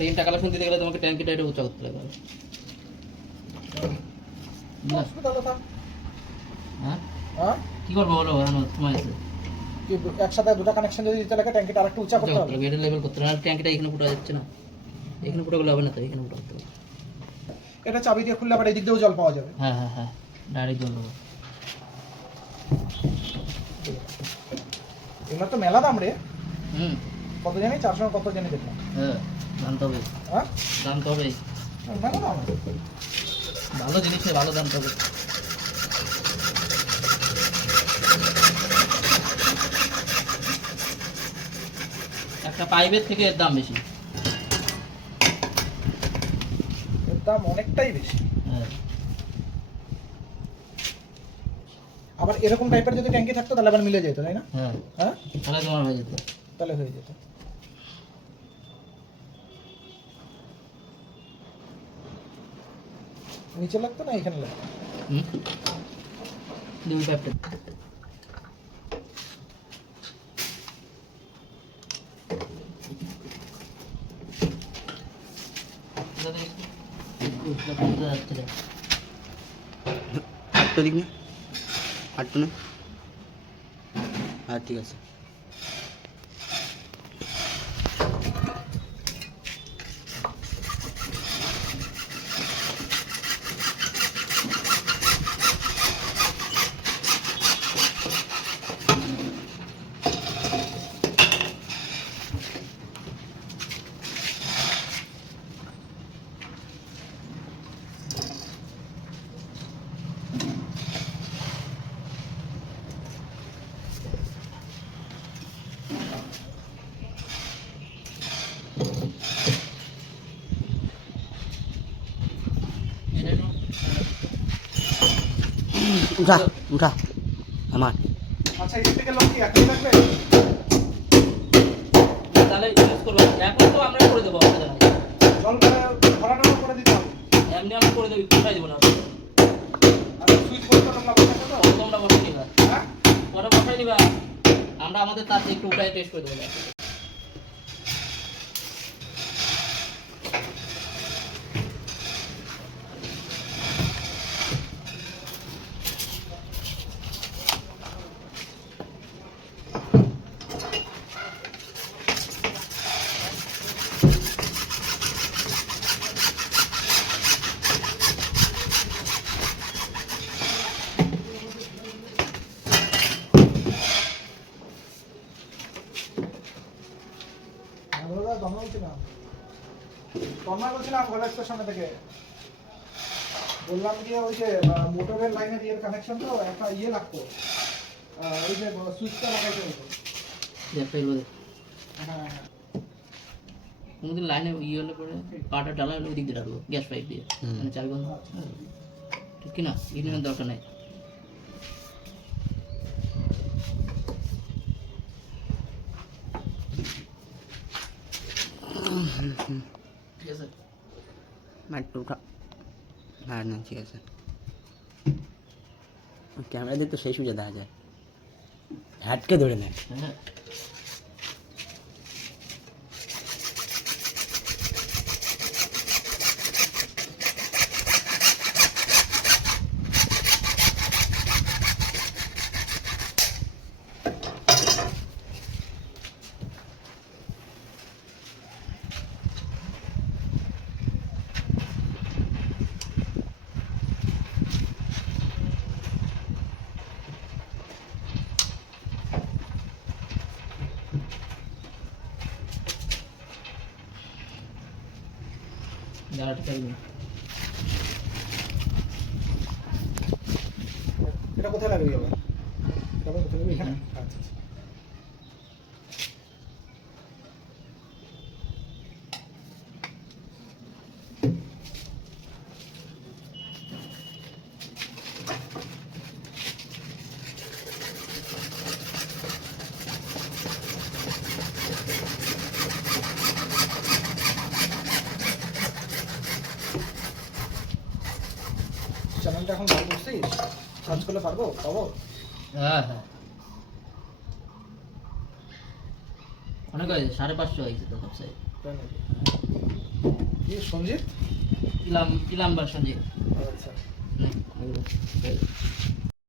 আর এই টাকা লাগাতে দিতে গেলে তোমাকে ট্যাঙ্কিটা একটু উঁচা করতে লাগবে। হ্যাঁ হ্যাঁ কি করবো বলো, সময় আছে কি একসাথে দুটো কানেকশন যদি দিতে লাগে ট্যাঙ্কিটা আরেকটু উঁচা করতে হবে, এটা লেভেল করতে হবে। আর ট্যাঙ্কিটা এখানে ফুটা যাচ্ছে না, এখানে ফুটা গেলে হবে না, তো এখানে ফুটা করতে হবে। এটা চাবি দিয়ে খুললে আবার এই দিক দিয়েও জল পাওয়া যাবে। হ্যাঁ হ্যাঁ হ্যাঁ, ডাইরেক্ট জল দেবো। এগুলো তো মেলা দাম রে। কত জানি 400 কত জানি দেখলাম। হ্যাঁ জানতে হবে, হ্যাঁ জানতে হবে, মেলা দাম। ভালো জিনিসের ভালো জানতে হবে। একটা পাইপের থেকে এর দাম বেশি, এর দাম অনেকটাই বেশি। হ্যাঁ আবার এরকম টাইপের যদি ট্যাঙ্কি থাকতো তাহলে আবার মিলে যেত, তাই না? হ্যাঁ হ্যাঁ তাহলে তোমার হয়ে যেত, তাহলে হয়ে যেত। নিচে লাগতো না এখানে লাগতো? দুই পাইপটা আটটা দিক না, আটটা না, হ্যাঁ ঠিক আছে। উঠা উঠা আমার। আচ্ছা এই থেকে লোক কি একই থাকবে? তাহলে ইউজ করবো এখন, তো আমরা করে দেবো, অসুবিধা নাই। জল ভরানো করে দিতে হবে, এমনি আমরা করে দেবো, কোথায় দেবো না, আর সুইচ বোর্ড তো তোমরা বসাতে তো? তোমরা বসাই নিবা, হ্যাঁ পরে বসাই নিবা, আমরা আমাদের তার একটু উঠায় টেস্ট করে দেবো। বলছিলাম গোলাক্সের সামনে থেকে বললাম যে ওই যে মোটরের লাইনের ইয়ের কানেকশন তো একটা ইয়ে লাগতো, ওই যে সুইচটা লাগাইতে হতো। হ্যাঁ কোনোদিন লাইনে ইয়ে হলে পরে পাটা ডালা হলে ওই দিক দিয়ে ডালবো, গ্যাস পাইপ দিয়ে, মানে চাবি বন্ধ, ঠিক কিনা? ইঞ্জিনের দরকার নেই। ঠিক আছে একটু উঠা, হ্যাঁ না ঠিক আছে। ক্যামেরা দিয়ে তো সেই সুবিধা দেখা যায়, হ্যাটকে ধরে নেয়। হ্যাঁ জ্বালাটা থাকবে। এটা কোথায় লাগবে আবার? এটা কোথায় লাগবে? এখানে? আচ্ছা আচ্ছা। চ্যানেলটা এখন ভালো করছিস? সার্চ করলে পাবো? হ্যাঁ হ্যাঁ অনেক হয়েছে, 550 হয়েছে তো সবসাইড। কি সঞ্জিত? ইলাম ইলাম বা সঞ্জিত আচ্ছা। নে, এগুলো।